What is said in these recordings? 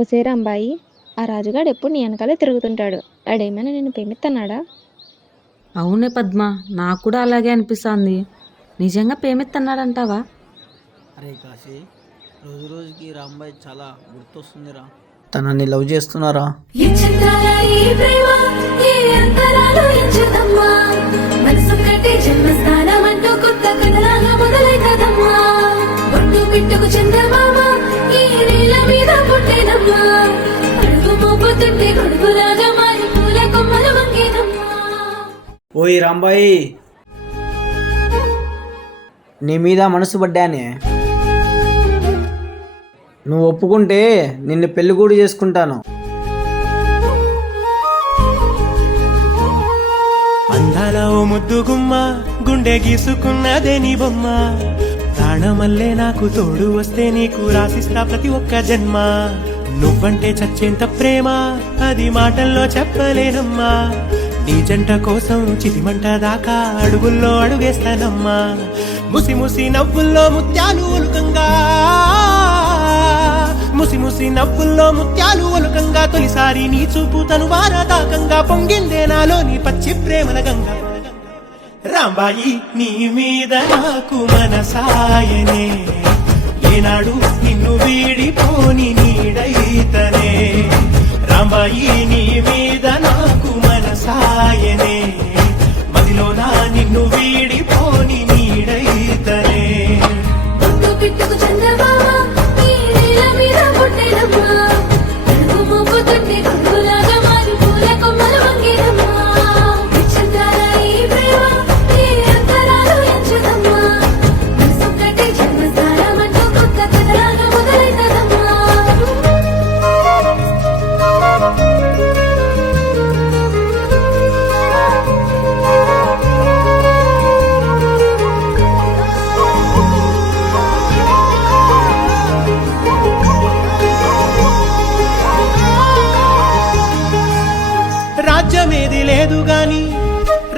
ఒసేయ్ రంబాయి, ఆ రాజుగాడు ఎప్పుడు నీ వెనకాలే తిరుగుతుంటాడు. వాడేమైనా నిన్ను ప్రేమిత్తన్నాడా? అవునే పద్మ, నాకు కూడా అలాగే అనిపిస్తుంది. నిజంగా ప్రేమిత్తన్నాడంటావా? అరే కాశీ, రోజు రోజుకి రాంబాయ్ చాలా గుర్తొస్తుందిరా. తనని లవ్ చేస్తున్నారా? ఈ చిత్రాల ఈ ప్రేమ ఈ అంతరాలు ఎంచుదమ్మా, మనసు కట్టే జన్మస్థానం అంటూ కొత్త కథలాగా మొదలైతదమ్మా. బొట్టు పిట్టుకు చందమామ ఈ నేల మీద పుట్టేనమ్మా, అడుగు మోపుతుంటే గొడుగులాగా మారి పూల కొమ్మలు వంగేనమ్మా. ఓయ్ రాంబాయి, నీ మీద మనసు పడ్డానే. నువ్వు ఒప్పుకుంటే నిన్ను పెళ్లి కూడా చేసుకుంటాను. అందాల ఓ ముద్దు గుమ్మ, గుండె గీసుకున్నదే నీ బొమ్మ. ప్రాణమల్లే నాకు తోడు వస్తే నీకు రాసిస్తా ప్రతి ఒక్క జన్మ. నువ్వంటే చచ్చేంత ప్రేమ అది మాటల్లో చెప్పలేనమ్మా. నీ జంట కోసం చితిమంట దాకా అడుగుల్లో అడుగేస్తానమ్మా. ముసి ముసి నవ్వుల్లో ముత్యాలు ఒలుకంగా, ముసి ముసి నవ్వుల్లో ముత్యాలు ఒలుకంగా, తొలిసారి నీ చూపు తను వారదాకంగా పొంగిందే నాలో నీ పచ్చి ప్రేమల గంగా. రాంబాయి, నీ మీద నాకు మనసాయనే, ఏనాడు నిన్ను వీడిపోని నీడైతనే. రాంబాయి, నీ మీద నాకు మనసాయనే, మదిలోన నిన్ను వీడిపోని నీడైతనే. బొట్టు పిట్టుకు చందమామ ఈ నేల మీద పుట్టేనమ్మా, అడుగు మోపుతుంటే గొడుగులాగా మారి పూల కొమ్మలు వంగేనమ్మా. ఈ చిత్రాల ఈ ప్రేమ ఈ అంతరాలు ఎంచుదమ్మా, మనసు కట్టే జన్మస్థానం అంటూ కొత్త కథలాగా మొదలైతదమ్మా. రాజ్యమేది లేదు గాని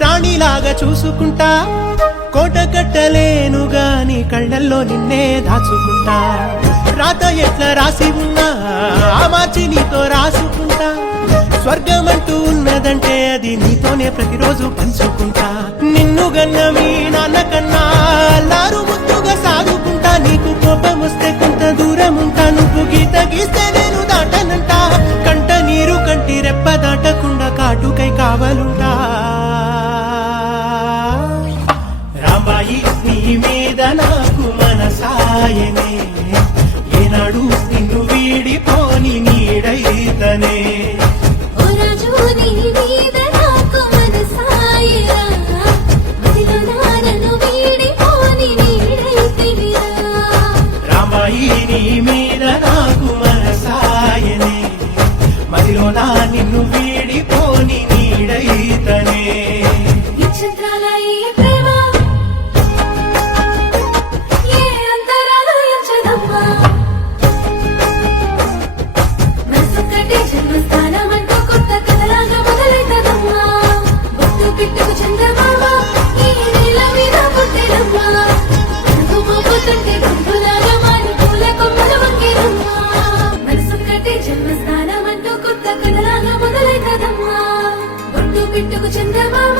రాణిలాగా చూసుకుంటా, కోట కట్టలేను గాని కళ్ళల్లో నిన్నే దాచుకుంటా. రాత ఎట్లా రాసి ఉన్నా ఆ మార్చి నీతో రాసుకుంటా. స్వర్గమంటూ ఉన్నదంటే అది నీతోనే ప్రతిరోజు పంచుకుంటా. నిన్ను గన్న మీ నాన్న కన్నా అల్లారు ముద్దుగా సాగుకుంటా. నీకు కోపం వస్తే కొంత దూరం ఉంటా, నువ్వు గీత గీస్తే నేను దాటనంట. కంట నీరు కంటి రెప్ప దాటకుండా కాటుకై కావలుంటా. రాంబాయి, నీ మీద నాకు మనసాయనే, ఏనాడు నిన్ను వీడిపోని నీడైతనే. ఓ రాజు, నీ మీద నాకు మనసాయరా, మదిలో నన్ను వీడిపోని నీడైతివిరా. రాంబాయి, నీ మీద నాకు మనసాయనే, మదిలో నిన్ను వీడిపోని నీడైతనే. ఈ చిత్రాల ఈ ప్రేమ ఏ అంతరాలు ఎంచదమ్మా, మనసు కట్టే జన్మస్థానం అంటూ కొత్త కథలాగా మొదలైతదమ్మా. బొట్టు పిట్టుకు చందమామ ఈ నేల మీద పుట్టేనమ్మా, అడుగు మోపుతుంటే గొడుగులాగా మారి పూల కొమ్మలు వంగేనమ్మా. మనసు కట్టే జన్మస్థానం అంటూ కొత్త కథలాగా మొదలైతదమ్మా. బొట్టు పిట్టుకు చందమామ